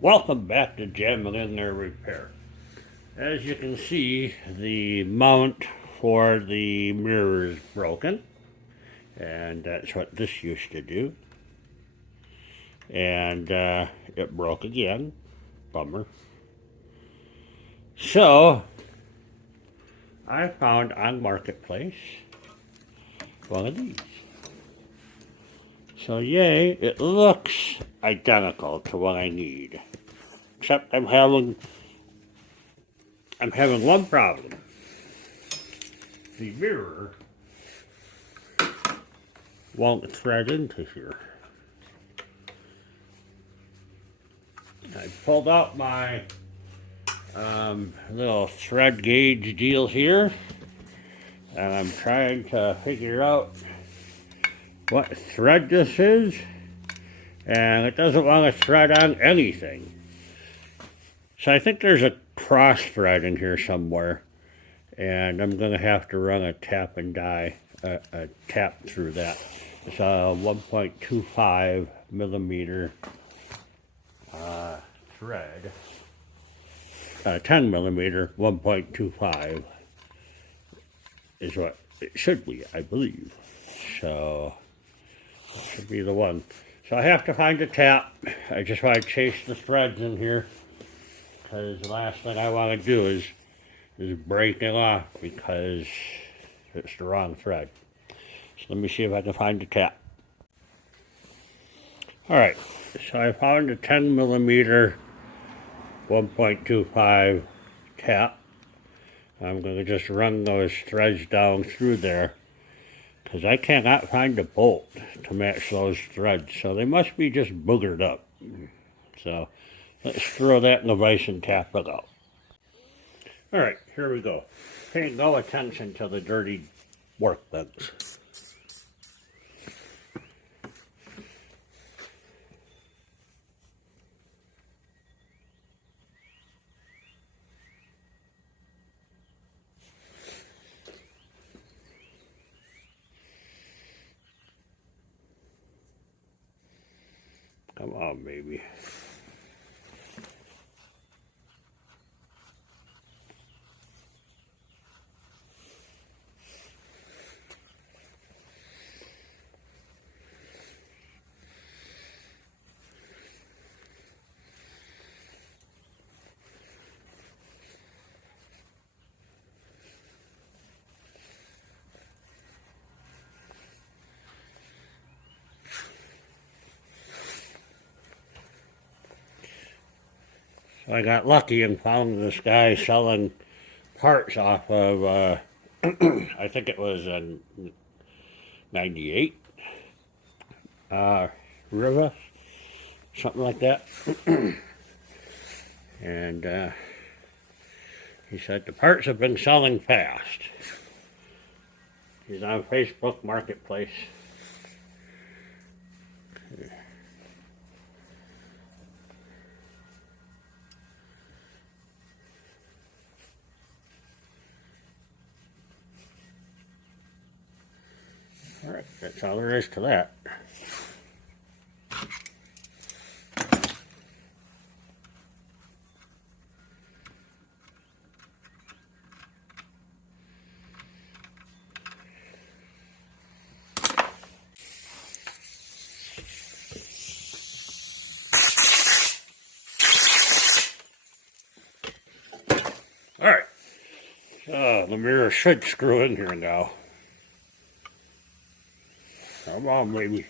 Welcome back to Jamming in There Repair. As you can see, the mount for the mirror is broken, and that's what this used to do. And it broke again. Bummer. So, I found on Marketplace one of these. So yay, it looks identical to what I need. Except I'm having one problem. The mirror won't thread into here. I pulled out my little thread gauge deal here, and I'm trying to figure out what thread this is, and it doesn't want to thread on anything. So I think there's a cross thread in here somewhere, and I'm going to have to run a tap and die, a tap through that. It's a 1.25 millimeter thread, 10 millimeter, 1.25 is what it should be, I believe. So that should be the one. So I have to find a tap. I just want to chase the threads in here, because the last thing I want to do is break it off because it's the wrong thread. So let me see if I can find a tap. Alright, so I found a 10 millimeter 1.25 tap. I'm going to just run those threads down through there, because I cannot find a bolt to match those threads, so they must be just boogered up. So let's throw that in the vise and tap it out. Alright, here we go. Paying no attention to the dirty workbench. Come on, baby. I got lucky and found this guy selling parts off of, I think it was a 98 Riva, something like that. And he said the parts have been selling fast. He's on Facebook Marketplace. Alright, that's all there is to that. Alright, so the mirror should screw in here now. Come on, baby.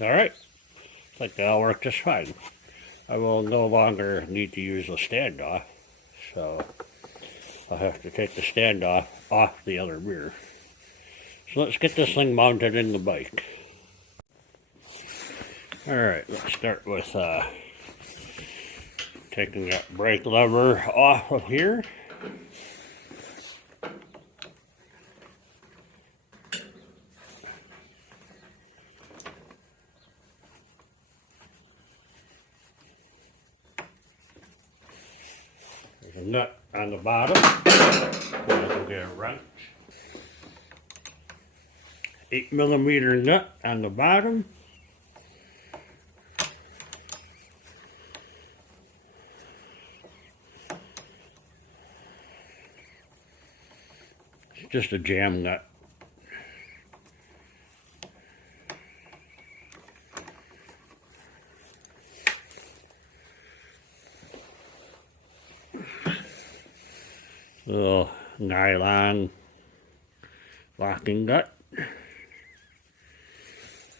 Alright, looks like they all work just fine. I will no longer need to use a standoff, so I'll have to take the standoff off the other mirror. So let's get this thing mounted in the bike. Alright, let's start with taking that brake lever off of here. nut on the bottom. We'll get a wrench. 8mm nut on the bottom. It's just a jam nut. Little nylon locking nut.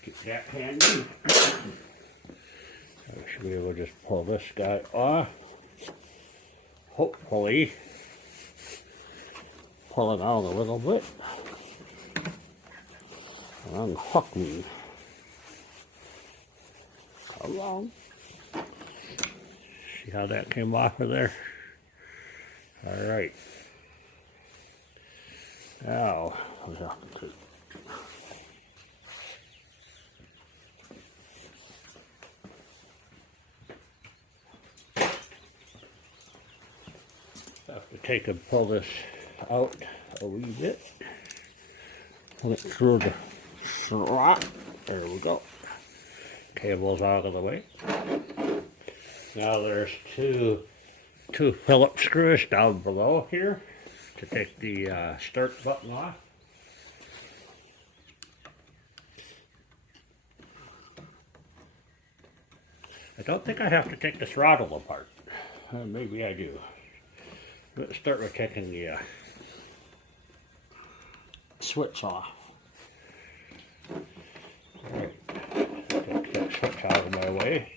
Keep that handy. I should be able to just pull this guy off. Hopefully, pull it out a little bit. And unhook me. Come on. See how that came off of there? All right. Now, we have to take and pull this out a wee bit. Pull it through the slot. There we go. Cable's out of the way. Now there's two Phillips screws down below here to take the start button off. I don't think I have to take the throttle apart. Maybe I do. Let's start with taking the switch off. Alright, take that switch out of my way.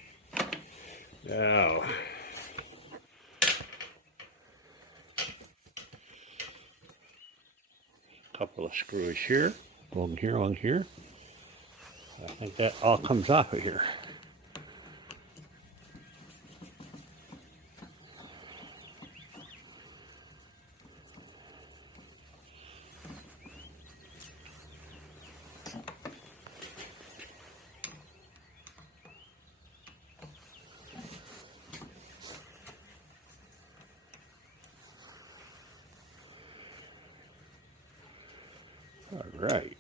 Now, a couple of screws here, one here, one here. I think that all comes off of here. All right.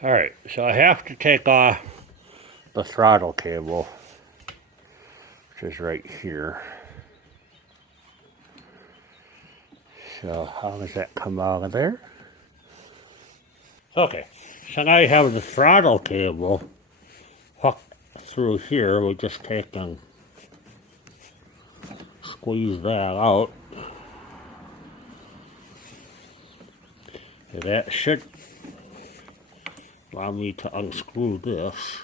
All right, so I have to take off the throttle cable, which is right here. So how does that come out of there? Okay, so now you have the throttle cable hooked through here. We just take and squeeze that out. And that should allow me to unscrew this.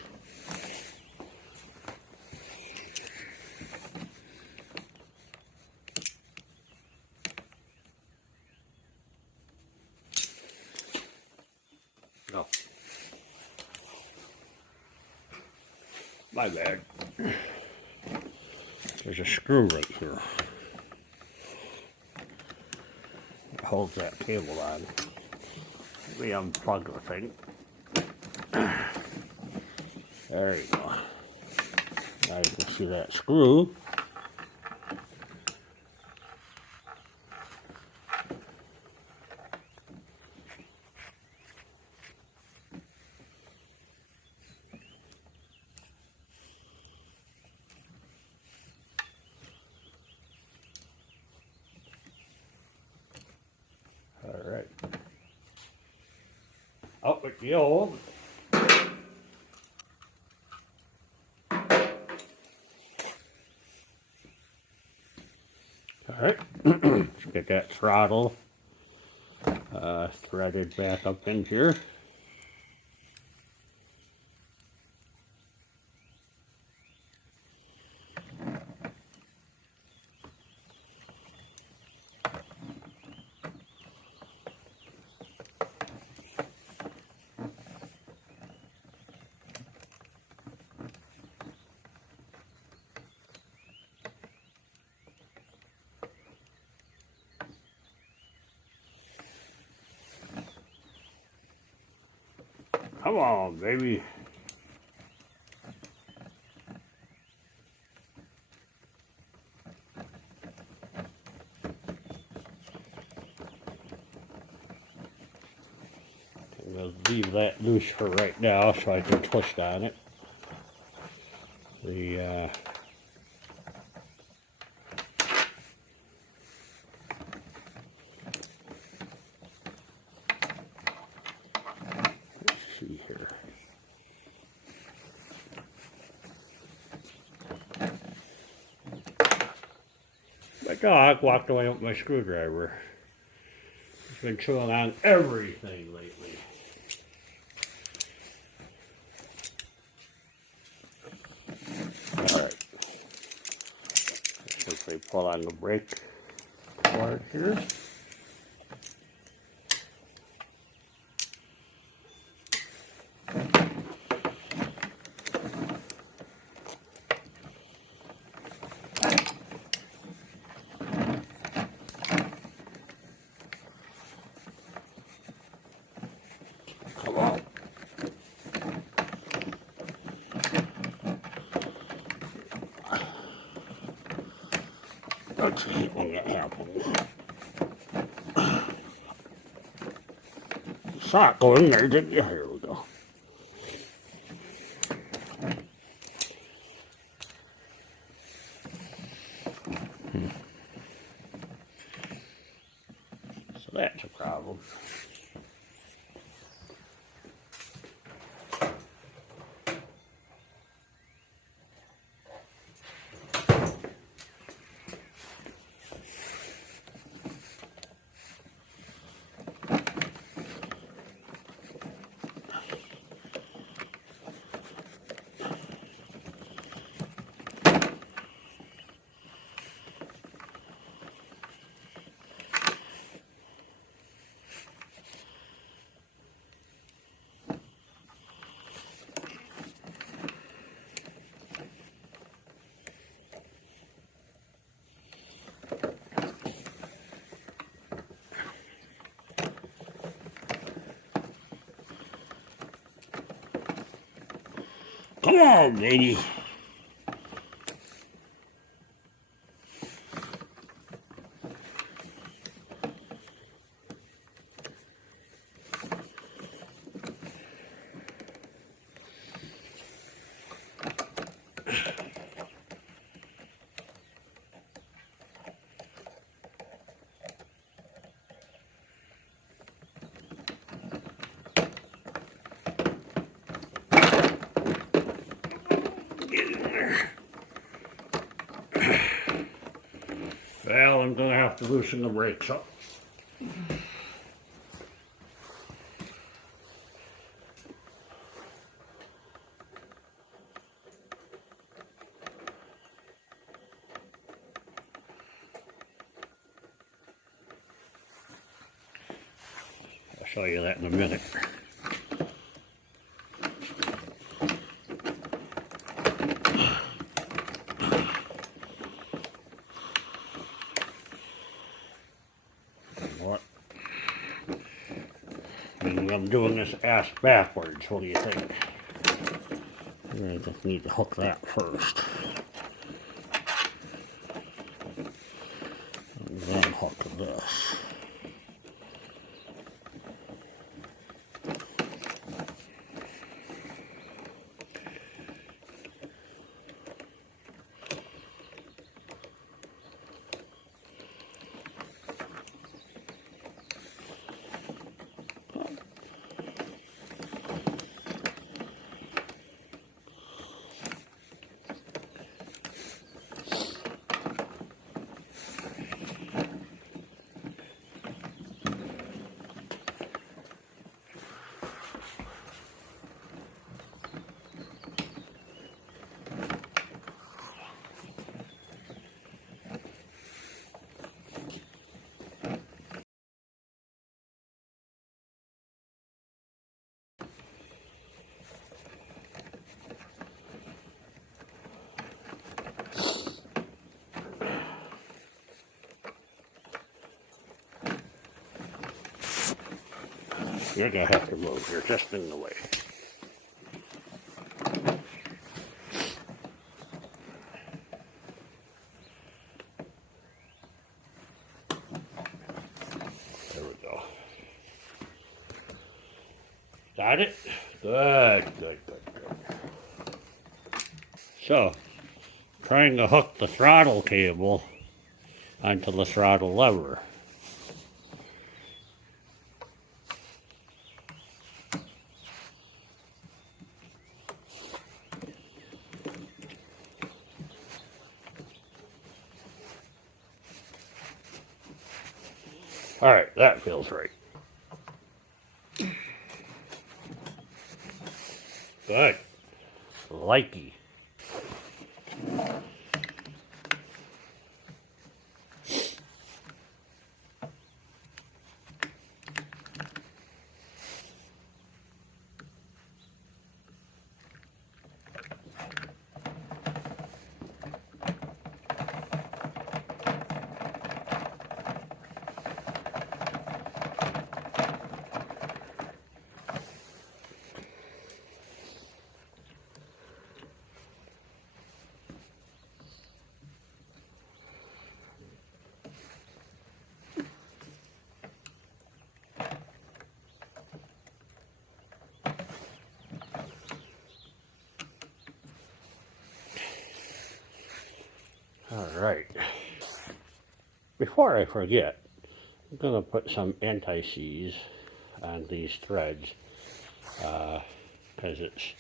Oh, my bad. There's a screw right here. It holds that cable on. Let me unplug the thing. There you go. Now you can see that screw. All right. Up with the old. All right, let's get that throttle threaded back up in here. Come on, baby. We'll leave that loose for right now so I can twist on it. Let's see here. My dog walked away with my screwdriver. He's been chewing on everything lately. Alright. Simply pull on the brake cord here. Come on. Let's hate when that happens. Saw it go in there, didn't you? Here we go. So that's a problem. Come on, baby. Well, I'm going to have to loosen the brakes up. I'll show you that in a minute. What? I'm doing this ass backwards. What do you think? I just need to hook that first. And then hook this. You're going to have to move. You're just in the way. Got it? Good, good, good, good. So, trying to hook the throttle cable onto the throttle lever. All right, that feels right. Good. Likey. All right. Before I forget, I'm going to put some anti-seize on these threads because it's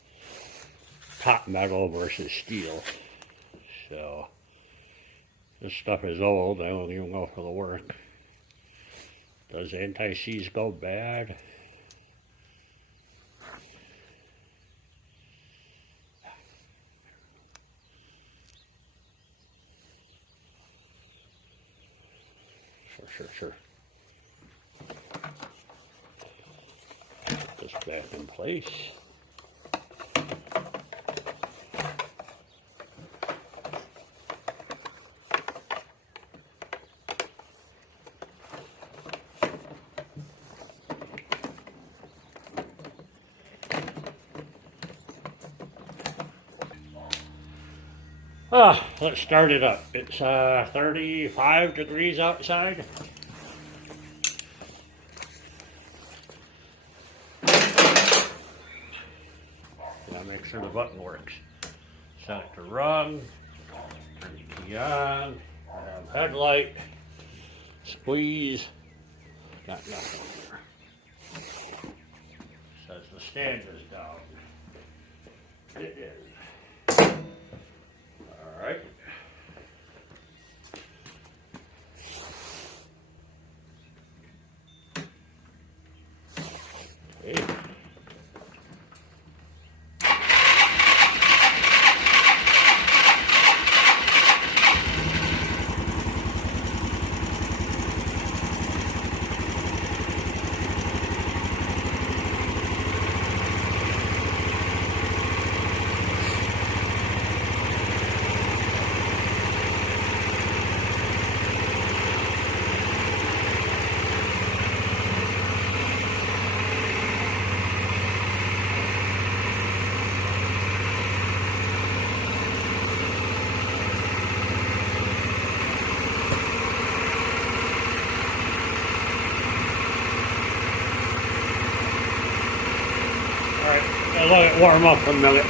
top metal versus steel. So this stuff is old. I won't even go for the work. Does anti-seize go bad? Sure. Put this back in place. Let's start it up. It's 35 degrees outside. Now make sure the button works. Set it to run. Turn the key on. Headlight. Squeeze. Got nothing there. Says the stand is down. It is. All right. Okay. Let it warm up a minute.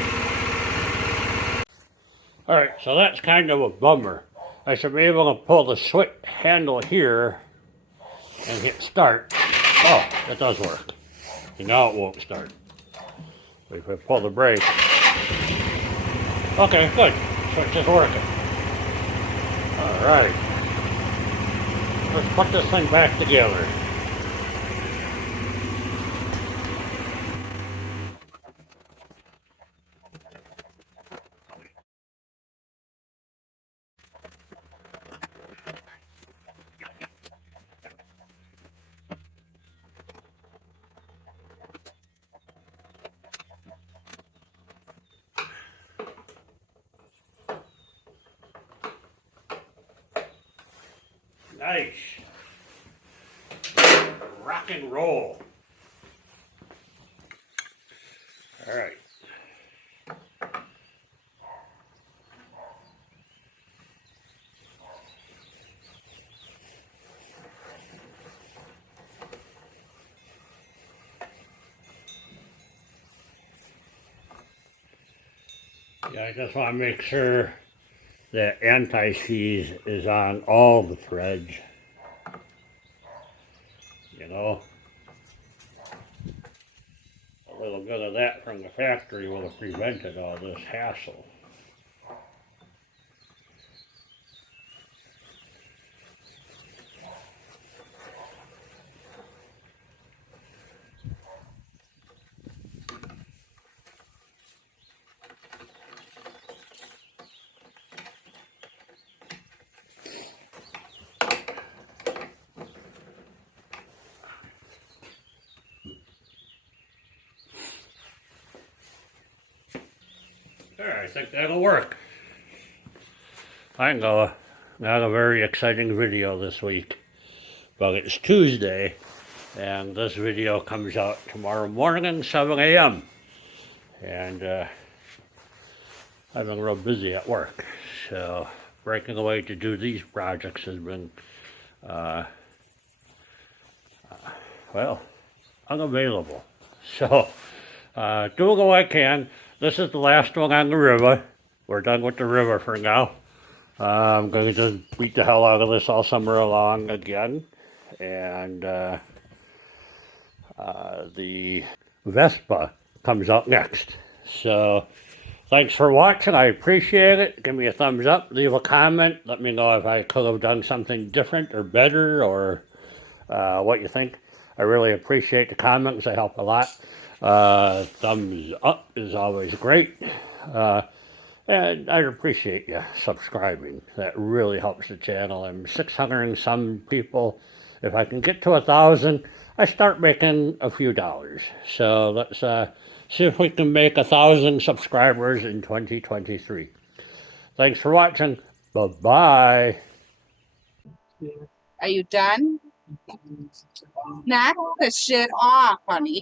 Alright, so that's kind of a bummer. I should be able to pull the switch handle here and hit start. Oh, it does work. And now it won't start. If I pull the brake. Okay, good. Switch is working. Alright. Let's put this thing back together. Nice. Rock and roll. All right. Yeah, I just want to make sure that anti-seize is on all the threads. You know, a little bit of that from the factory would have prevented all this hassle. There, I think that'll work. I got a very exciting video this week. But it's Tuesday, and this video comes out tomorrow morning, 7 a.m. And I've been real busy at work, so breaking away to do these projects has been, well, unavailable. So, doing what I can. This is the last one on the Riva. We're done with the Riva for now. I'm going to just beat the hell out of this all summer long again. And the Vespa comes out next. So, thanks for watching. I appreciate it. Give me a thumbs up. Leave a comment. Let me know if I could have done something different or better or what you think. I really appreciate the comments. They help a lot. Thumbs up is always great. And I appreciate you subscribing. That really helps the channel. I'm 600 and some people. If I can get to 1,000, I start making a few dollars. So let's see if we can make 1,000 subscribers in 2023. Thanks for watching. Bye-bye. Are you done? Knock the shit off, honey.